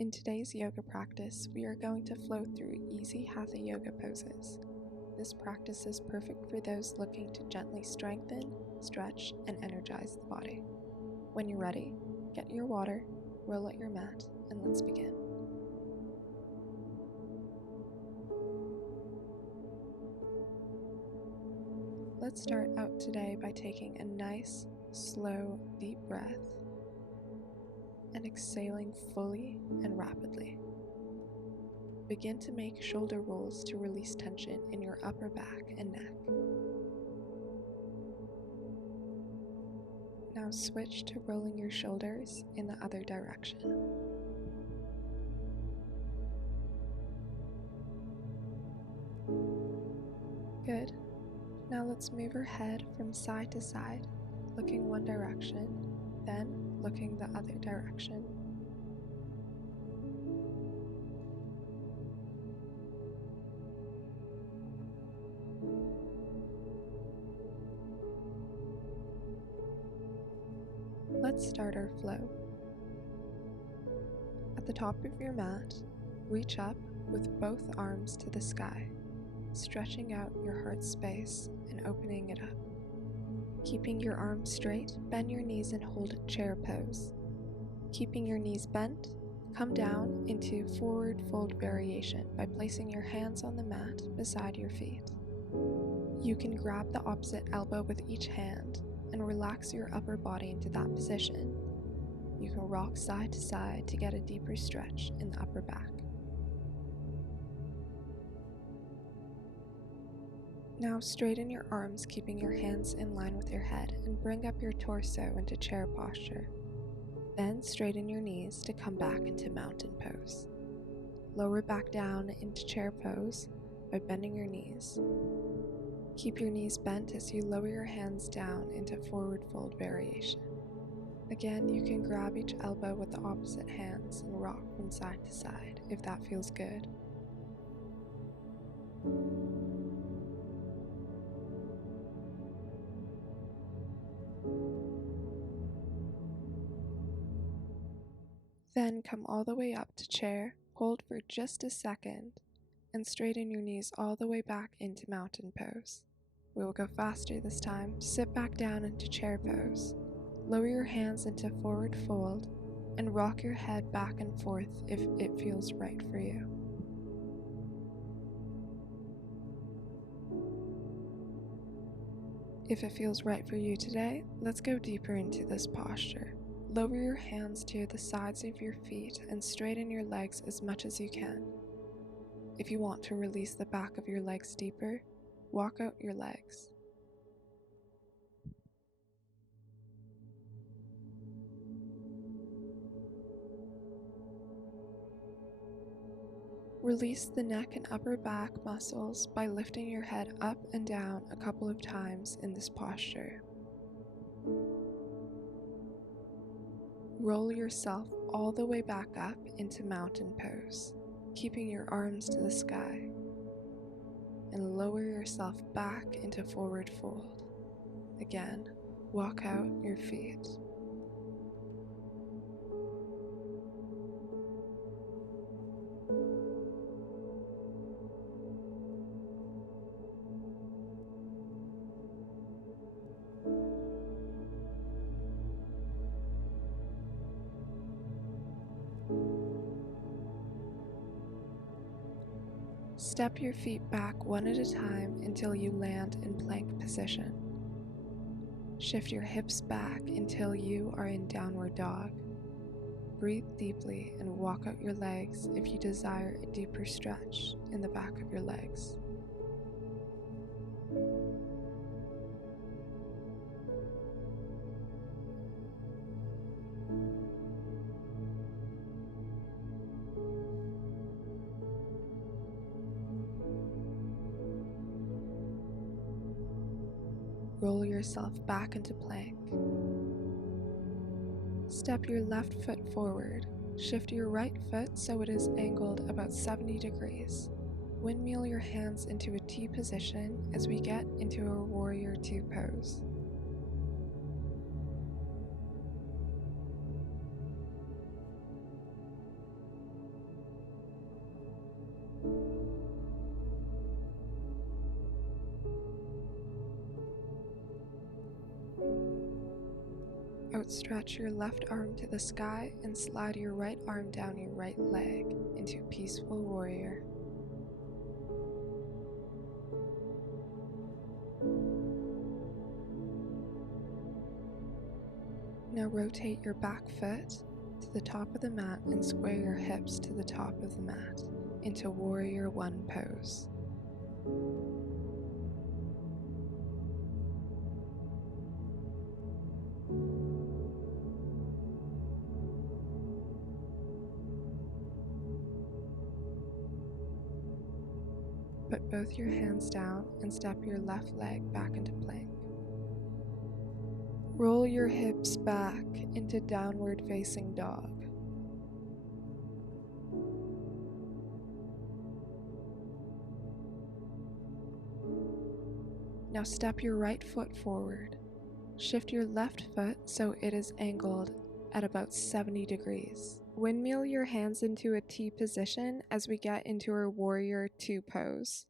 In today's yoga practice, we are going to flow through easy Hatha Yoga poses. This practice is perfect for those looking to gently strengthen, stretch, and energize the body. When you're ready, get your water, roll out your mat, and let's begin. Let's start out today by taking a nice, slow, deep breath and exhaling fully and rapidly. Begin to make shoulder rolls to release tension in your upper back and neck. Now switch to rolling your shoulders in the other direction. Good. Now let's move our head from side to side, looking one direction, then looking the other direction. Let's start our flow. At the top of your mat, reach up with both arms to the sky, stretching out your heart space and opening it up. Keeping your arms straight, bend your knees and hold chair pose. Keeping your knees bent, come down into forward fold variation by placing your hands on the mat beside your feet. You can grab the opposite elbow with each hand and relax your upper body into that position. You can rock side to side to get a deeper stretch in the upper back. Now straighten your arms, keeping your hands in line with your head, and bring up your torso into chair posture. Then straighten your knees to come back into mountain pose. Lower back down into chair pose by bending your knees. Keep your knees bent as you lower your hands down into forward fold variation. Again, you can grab each elbow with the opposite hands and rock from side to side if that feels good. Then come all the way up to chair, hold for just a second, and straighten your knees all the way back into mountain pose. We will go faster this time. Sit back down into chair pose. Lower your hands into forward fold and rock your head back and forth if it feels right for you. If it feels right for you today, let's go deeper into this posture. Lower your hands to the sides of your feet and straighten your legs as much as you can. If you want to release the back of your legs deeper, walk out your legs. Release the neck and upper back muscles by lifting your head up and down a couple of times in this posture. Roll yourself all the way back up into mountain pose, keeping your arms to the sky, and lower yourself back into forward fold. Again, walk out your feet. Step your feet back one at a time until you land in plank position. Shift your hips back until you are in downward dog. Breathe deeply and walk out your legs if you desire a deeper stretch in the back of your legs. Roll yourself back into plank. Step your left foot forward. Shift your right foot so it is angled about 70 degrees. Windmill your hands into a T position as we get into a warrior two pose. Outstretch your left arm to the sky and slide your right arm down your right leg into Peaceful Warrior. Now rotate your back foot to the top of the mat and square your hips to the top of the mat into Warrior One pose. Put both your hands down and step your left leg back into plank. Roll your hips back into Downward Facing Dog. Now step your right foot forward. Shift your left foot so it is angled at about 70 degrees. Windmill your hands into a T position as we get into our Warrior Two pose.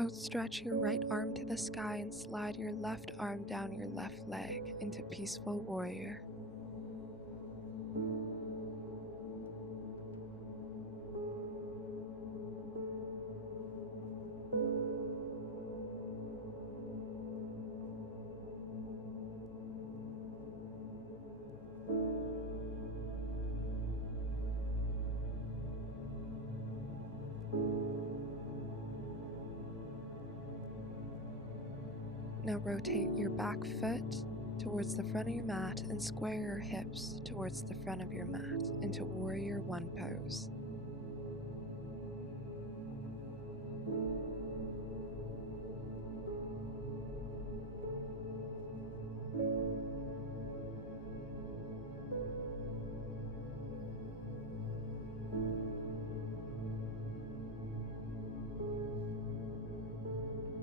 Outstretch your right arm to the sky and slide your left arm down your left leg into Peaceful Warrior. Now rotate your back foot towards the front of your mat and square your hips towards the front of your mat into Warrior One pose.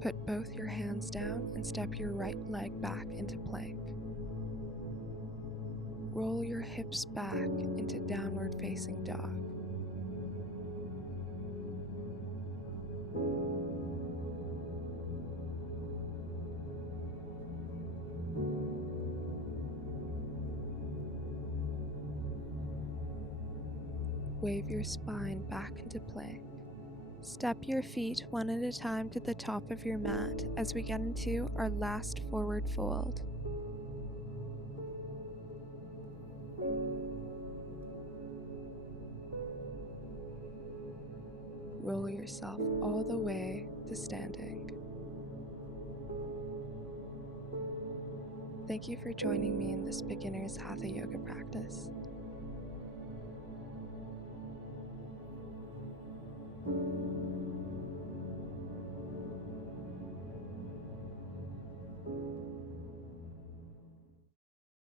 Put both your hands down and step your right leg back into plank. Roll your hips back into Downward Facing Dog. Wave your spine back into plank. Step your feet one at a time to the top of your mat as we get into our last forward fold. Roll yourself all the way to standing. Thank you for joining me in this beginner's Hatha Yoga practice.